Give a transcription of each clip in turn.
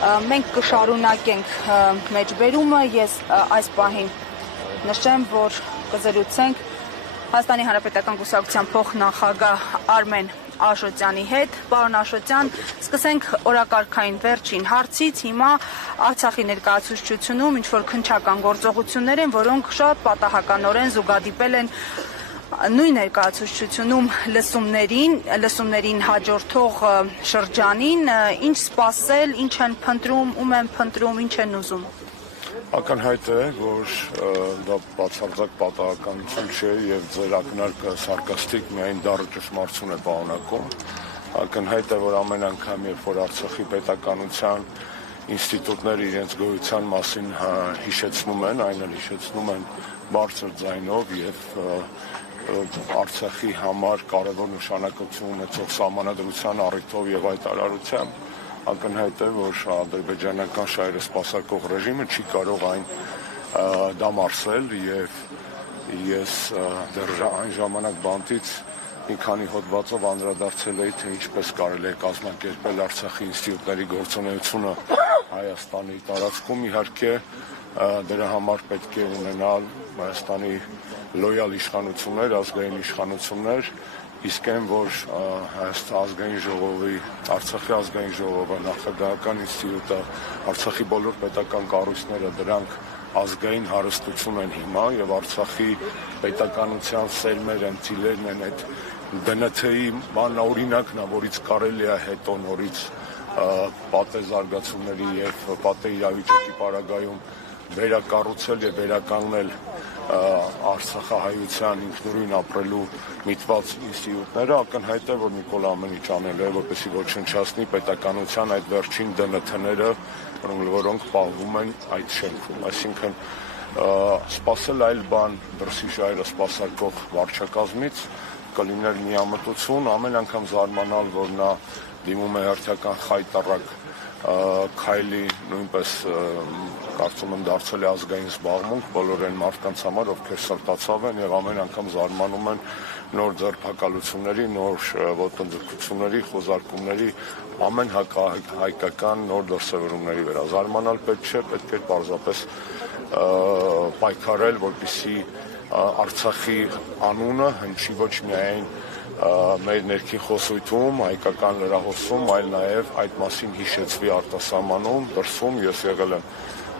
մենք կշարունակենք մեջբերումը, ես այս պահին նշեմ, որ կզրուցենք Հայաստանի Հանրապետական Կուսակցության փոխնախագահ Արմեն Աշոտյանի հետ։ Պարոն Աշոտյան, սկսենք օրակարգային վերջին հարցից։ Հիմա Արցախի ներկայացուցչությունում ինչ-որ քննչական գործողություններ են, որոնք շատ պատահականորեն զուգադիպել են նույն ներկայացուցչությունում լսումներին հաջորդող շրջանին, ինչ սպասել, ինչ են փնտրում, ում են փնտրում, ինչ են ուզում։ Ակնհայտ է, որ դա բացարձակ պատահականություն չէ եւ ձեր ակնարկը սարկաստիկ միայն դառը ճշմարտություն է պարունակում։ Ակնհայտ է, որ ամեն անգամ, երբ որ Արցախի պետականության ինստիտուտները իրենց գոյության մասին հիշեցնում են, այն էլ հիշեցնում են բարձր ձայնով եւ Արցախի համար կարևոր նշանակություն ունեցող սահմանադրության առիթով եւ այդ արարությամբ, ակնհայտ է, որ ադրբեջանական շահերը սպասարկող ռեժիմը չի կարող այն դամարսել եւ ես դեռ այն ժամանակ բանտից մի քանի հոդվածով անդրադարձել էի, թե ինչպես կարելի է կազմակերպել Արցախի ինստիտուտների գործունեությունը Հայաստանի տարածքում, իհարկե դրա համար պետք է ունենալ Հայաստանի լոյալ իշխանություններ, ազգային իշխանություններ, իսկ այն, որ ազգային ժողովի, Արցախի ազգային ժողովը, նախագահական ինստիտուտը, Արցախի բոլոր պետական կառույցները դրանք ազգային հարստություն են հիմա եւ Արցախի պետականության սերմեր են, ծիլերն են այդ ԴՆԹ-ի օրինակն է, որից կարելի է հետո նորից պատե զարգացումների եւ պատե իրավիճակի պարագայում վերակառուցել եւ վերականգնել Արցախահայության ինքնուրույն ապրելու միտված ինստիտուտները, ակնհայտ է, որ Նիկոլ ամեն ինչ անել է, որպեսզի ոչնչացնի պետականության այդ վերջին ԴՆԹ-ները, որոնք պահվում են այդ շենքում։ Այսինքն սպասել այլ բան դրսի շահերը սպասարկող վարչակազմից կլիներ միամտություն, ամեն անգամ զարմանալ, որ նա դիմում է հերթական խայտառակ քայլի, նույնպես կարծում եմ դարձել է ազգային զբաղմունք բոլոր այն մարդկանց համար, ովքեր սրտացավ են եւ ամեն անգամ զարմանում են նոր ձերբակալությունների, նոր ոտնձգությունների, խոզարկումների, ամեն հայկական նոր դրսևորումների վրա։ Զարմանալ պետք չէ, պետք է պարզապես պայքարել, որպեսզի Արցախի անունը հնչի ոչ միայն մեր ներքին խոսույթում, հայկական լրահոսում, այլ նաև այդ մասին հիշեցվի արտասահմանում, դրսում։ Ես եղել եմ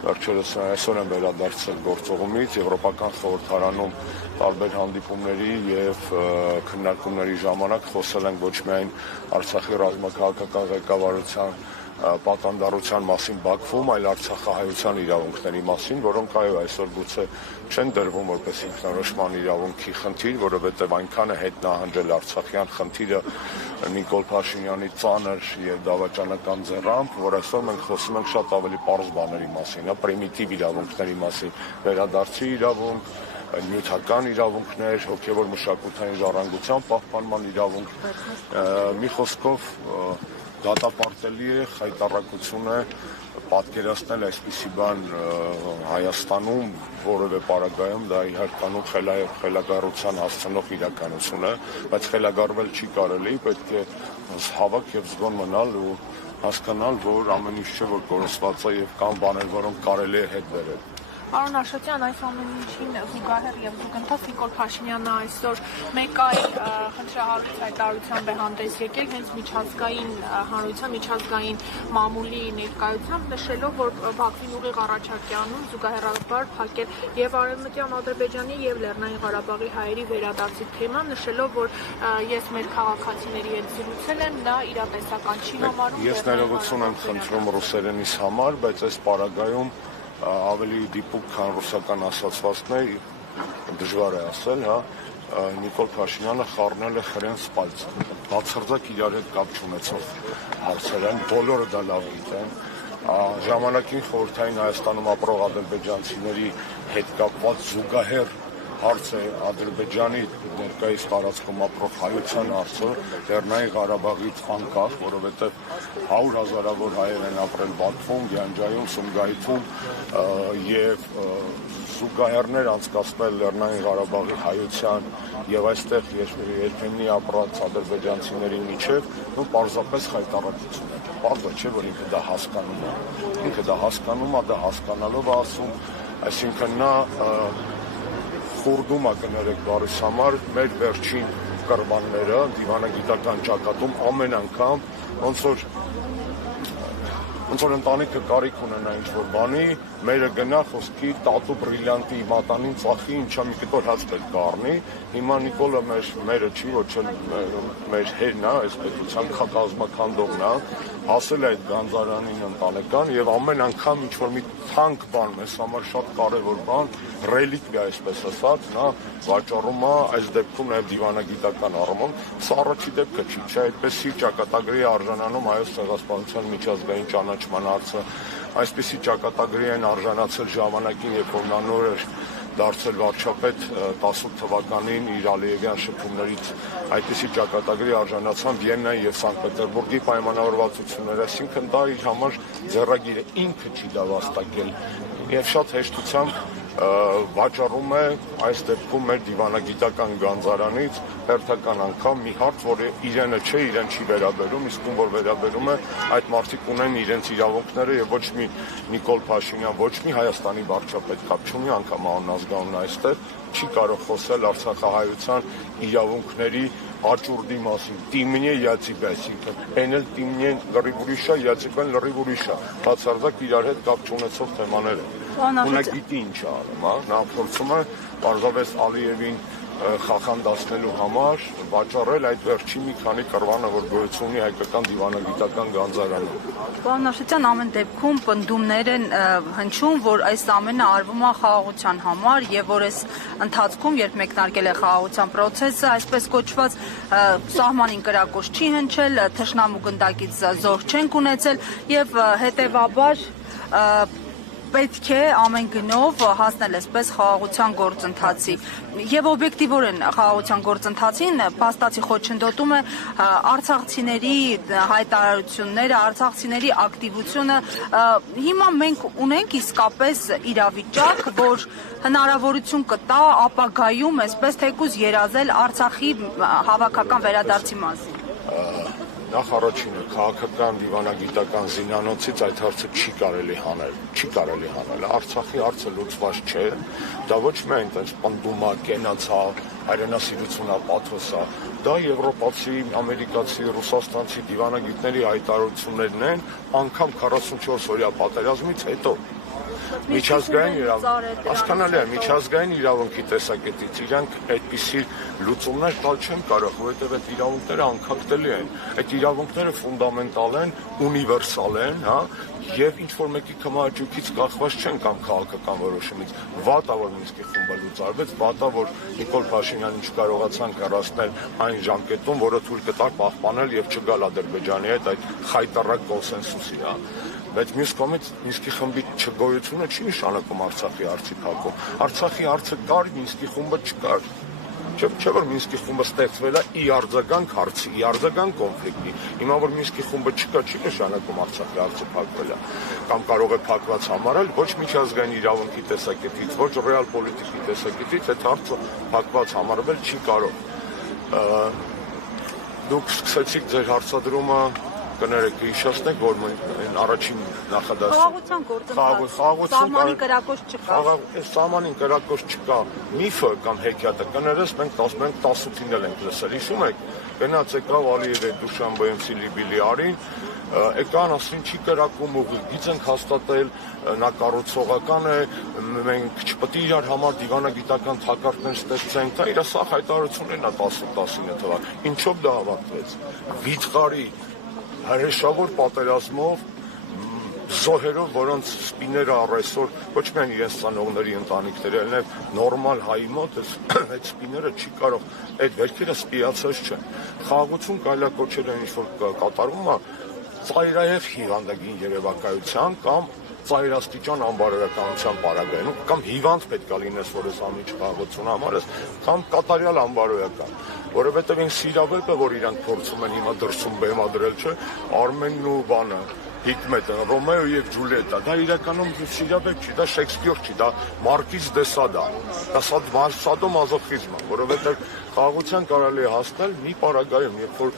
վերջերս այսօր եմ վերադարձել գործողումից, Եվրոպական խորհրդարանում տարբեր հանդիպումների եւ քննարկումների ժամանակ խոսել ենք ոչ միայն Արցախի ռազմաքաղաքական ղեկավարության պատանդառության մասին Բաքվում, այլ Արցախահայության իրավունքների մասին, որոնք այո այսօր գուցե չեն դրվում որպես ինքնորոշման իրավունքի խնդիր, որովհետև այնքան է հետ նահանջել Արցախյան խնդիրը Նիկոլ Փաշինյանի ծանր եւ դավաճանական ձեռամբ, որ այսօր մենք խոսում ենք շատ ավելի պարզ բաների մասին, պրիմիտիվ իրավունքների մասին, վերադարձի իրավունք, նյութական իրավունքներ, հոգեվոր մշակութային ժառանգության պահպանման իրավունք, մի խոսքով դատապարտելի է, խայտառակություն է պատկերացնել այսպիսի բան Հայաստանում որևէ պարագայում, դա իհարկանում խելագարության հասցնող իրականություն է, բայց խելագարվել չի կարելի, պետք է հավաք եւ զգոն մնալ ու հասկանալ, որ ամեն ինչ չէ, որ կորսված է եւ կան բաներ, որոնք կարելի է հետ բերել։ Պարոն Աշոտյան, այս ամեն ինչին զուգահեռ եւ զուգընթաց Նիկոլ Փաշինյանը այսօր մեկ այլ խնդրահարույց հայտարարությամբ է հանդես եկել հենց միջազգային հանրության, միջազգային մամուլի ներկայությամբ, նշելով, որ Բաքվին ուղիղ առաջարկ է անում զուգահեռաբար փակել եւ Արևմտյան Ադրբեջանի եւ Լեռնային Ղարաբաղի հայերի վերադարձի թեման, նշելով, որ ես մեր քաղաքացիների հետ զրուցել եմ, դա իրատեսական չի համարում։ Ես ներողություն եմ խնդրում ռուսերենից համար, բայց այս պարագայում ավելի դիպուկ, քան ռուսական ասացվածքներ, դժվար է ասել, Նիկոլ Փաշինյանը խառնել է խրեն սպալց, բացարձակ իրար հետ կապ չունեցող հարցեր են, բոլորը դա լավ գիտեն, ժամանակին խորհրդային Հայաստանում ապրող ադրբեջանցիների հետ կապված զուգահեռ հարց է Ադրբեջանի ներկայիս տարածքում ապրող հայության հարցը, Լեռնային Ղարաբաղից անկախ, որովհետև 100,000-ավոր հայեր են ապրել Բաքվում, Գյանջայում, Սումգայիթում եւ զուգահեռներ անցկացնել Լեռնային Ղարաբաղի հայության եւ այստեղ երբեմնի ապրած ադրբեջանցիների միջև, ու պարզապես խայտառակություն է։ Պարզ չէ, որ ինքը դա հասկանում է։ Ինքը դա հասկանում է, դա հասկանալով է ասում, այսինքն նա խորդում է կներեք բարիս համար մեր վերջին կռվանները դիվանագիտական ճակատում ամեն անգամ ոնց որ ընտանիքը կարիք ունենա ինչ-որ բանի, մերը գնա խոսքի տատու բրիլյանտի մատանին ծախի, ինչա մի կտոր հաց պետք է առնի, հիմա Նիկոլը մերը չի, ոչ էլ մեր հերն է, այս պետության կազմաքանդողն է, հասել է այդ գանձարանին ընտանեկան եւ ամեն անգամ ինչ-որ մի թանկ բան, մեզ համար շատ կարեւոր բան, ռելիկվիա, այսպես ասած, նա վաճառում է այս դեպքում նաեւ դիվանագիտական առումով, սա առաջի դեպքը չի, չէ, այդպեսի ճակատագրի արժանանում հայոց ցեղասպանության միջազգային ճանաչման հարցը, այսպիսի ճակատագրի են արժանացել ժամանակին, երբ որ նա նոր էր դարձել վարչապետ 18 թվականին իր Ալիևյան շփումներից այդպիսի ճակատագրի արժանացան Վիեննայի եւ Սանկտ Պետերբուրգի պայմանավորվածությունները, այսինքն դա իր համար ձեռագիր է, ինքը չի դա վաստակել եւ շատ հեշտությամբ վաճառում է այս դեպքում մեր դիվանագիտական գանձարանից հերթական անգամ մի հարց, որ իրենը չէ, իրեն չի վերաբերում, իսկ ում որ վերաբերում է, այդ մարդիկ ունեն իրենց իրավունքները եւ ոչ մի Նիկոլ Փաշինյան, ոչ մի Հայաստանի վարչապետ կապ չունի, անգամ անազգանուն այստեղ չի կարող խոսել արցախահայության իրավունքների աճուրդի մասին, տիմնե յացիպ, այսինքն էնել տիմնեն լրիվ ուրիշ է, յացիպեն լրիվ ուրիշ է, բացարձակ իրար հետ կապ չունեցող թեմաներ են։ Նա գիտի ինչ է անում, նա փորձում է պարզապես Ալիևին խախանդացնելու համար վաճառել այդ վերջին մի քանի կռվանը, որ գոյություն ունի հայկական դիվանագիտական գանձարանում։ Պարոն Նաշետյան, ամեն դեպքում պնդումներ են հնչում, որ այս ամենը արվում է խաղաղության համար եւ որ այս ընթացքում, երբ մեկնարկել է խաղաղության process-ը, այսպես կոչված սահմանին կրակոց չի հնչել, թշնամու գնդակից զոհ չենք ունեցել եւ հետեւաբար պետք է ամեն գնով հասնել այսպես խաղաղության գործընթացի եւ օբյեկտիվորեն խաղաղության գործընթացին փաստացի խոչընդոտում է արցախցիների հայտարարությունները, արցախցիների ակտիվությունը։ Հիմա մենք ունենք իսկապես իրավիճակ, որ հնարավորություն կտա ապագայում այսպես թեկուզ երազել Արցախի հավաքական վերադարձի մասին։ Նախ առաջինը քաղաքական դիվանագիտական զինանոցից այդ հարցը չի կարելի հանել, Արցախի հարցը լուծված չէ, դա ոչ միայն այնպես պնդումա, կենացա, հայրենասիրությունա, պաթոսա, դա եվրոպացի, ամերիկացի, ռուսաստանցի դիվանագիտների հայտարարություններն են, անգամ 44 օրյա պատերազմից հետո։ Միջազգային իրավունք, հասկանալի է, միջազգային իրավունքի տեսակետից իրանք այդպիսի լուծումներ տալ չեն կարող, որովհետև այդ իրավունքները անքակտելի են, այդ իրավունքները ֆունդամենտալ են, ունիվերսալ են, եւ ինչ որ մեկի կամաճուկից կախված չեն կամ քաղաքական որոշումից։ Վատա որ Մինսկի խումբը լուծարվեց, վատա որ Նիկոլ Փաշինյանին չկարողացան կառուցել այն ժամկետում, որը թույլ կտար պահպանել եւ չգալ Ադրբեջանի հետ այդ խայտառակ կոնսենսուսի, Բայց մյուս կողմից Մինսկի խմբի չգոյությունը չի նշանակում Արցախի հարցի փակում։ Արցախի հարցը կար, Մինսկի խումբը չկար։ Չէ՞ որ Մինսկի խումբը ստեղծվել է ի արձագանք հարցի, ի արձագանք կոնֆլիկտի։ Հիմա որ Մինսկի խումբը չկա, չի նշանակում Արցախի հարցը փակվել է։ Կամ կարող է փակված համարել ոչ միջազգային իրավունքի տեսակետից, ոչ ռեալ պոլիտիկի տեսակետից այդ հարցը փակված համարվել չի կարող։ Դուք սկսեցիք ձեր հարցադրումը կներեք հիշեցնեք, որ առաջին նախադասություն սահմանին կրակոց չկա։ Սահմանին կրակոց չկա միֆը կամ հեքիաթը կներես մենք 18-ին էլ ենք լսել, հիշում եք, գնաց եկավ Ալիևի Դուշանբեում Սիլիբիլի արին, եկան ասին չի կրակում ուղիղ, գիծ ենք հաստատել, նա կառուցողական է, մենք չպետք է իրար համար դիվանագիտական թակարդներ ստեղծենք, դա իր սա հայտարարություններն է 18-19 թվականին, ինչով դա հավաքվեց, վիճղարի հրեշավոր պատերազմով զոհերով, որոնց սպիները առեսօր ոչ միայն իրենց ծնողների ընտանիքների, այլև նորմալ հայի մոտ այդ սպիները չի կարող, այդ վերքերը սպիացած չեն։ Խաղաղություն կարելի է կոչել ինչ որ կատարվում է ծայրահեղ հիվանդագին երևակայության կամ ծայրաստիճան անբարոյականության պարագայում կամ հիվանդ պետք է լինես, որ այս ամիջ խաղաղություն համարես, կամ կատարյալ անբարոյական, որովհետև այն սիրավեպը, որ իրանք փորձում են հիմա դրսում բեմադրել, չէ, Արմենն ու բանը, Հիկմետը, Ռոմեո եւ Ջուլիետա, դա իրականում սիրավեպ չի, դա Շեքսպիր չի, դա Մարկիզ դե Սադա, դա սադոմազոխիզմ է, որովհետև խաղաղության կարելի է հասնել մի պարագայում, երբ որ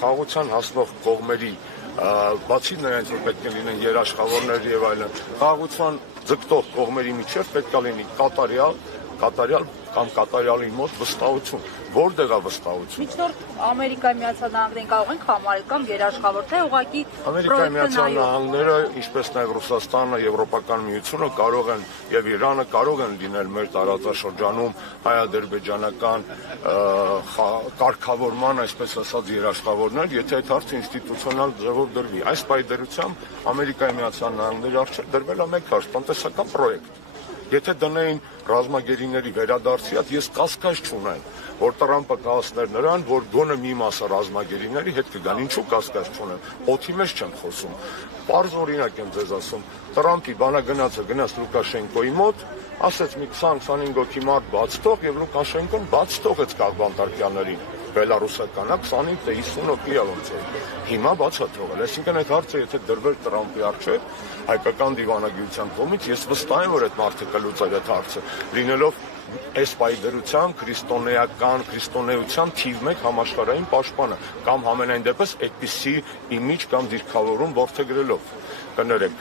խաղաղության հասնող կողմերի բացի նրանից, որ պետք է լինեն երաշխավորներ եւ այլն, խաղաղության ձգտող կողմերի միջև պետք է լինի կատարյալ կամ կատարյալի մոտ վստահություն, որտեղ է վստահություն։ Միջնորդ Ամերիկայի Միացյալ Նահանգներին կարող ենք համարել կամ երաշխավոր, թե ուղղակի Ամերիկայի Միացյալ Նահանգները, ինչպես նաև Ռուսաստանը, Եվրոպական միությունը կարող են եւ Իրանը կարող են լինել մեր տարածաշրջանում հայ-ադրբեջանական կարգավորման, այսպես ասած, երաշխավորներ, եթե այդ հարցը ինստիտուցիոնալ ձևով դրվի։ Այս պայմանությամբ Ամերիկայի Միացյալ Նահանգների առջև դրվել է մեկ հարց՝ տնտեսական պրոյեկտ։ Եթե դնեին ռազմագերիների վերադարձի, ես կասկած չունեմ, որ Տրամպը կհասներ նրան, որ գոնե մի մասը ռազմագերիների հետ կգան, ինչու կասկած չունեմ, օդի մեջ չեմ խոսում։ Պարզ օրինակ եմ ձեզ ասում, Տրամպի բանագնացը գնաց Լուկաշենկոյի մոտ, ասեց մի 20-25 հոգի մարդ բաց թող եւ Լուկաշենկոն բաց թողեց Կարբանտարկյաններին։ Բելարուսականա 25-50 հոգի ոնց է։ Հիմա բաց է թողել։ Այսինքն այդ հարցը եթե դրվել Տրամպի առջև հայկական դիվանագիտության կողմից, ես վստահ եմ, որ այդ մարդը կլուծել այդ հարցը, լինելով այս պայդրության քրիստոնեության թիվ 1 համաշխարհային պաշտպանը կամ համենայն դեպս այդպիսի իմիջ կամ դիրքավորում որդեգրելով։ Կներեք։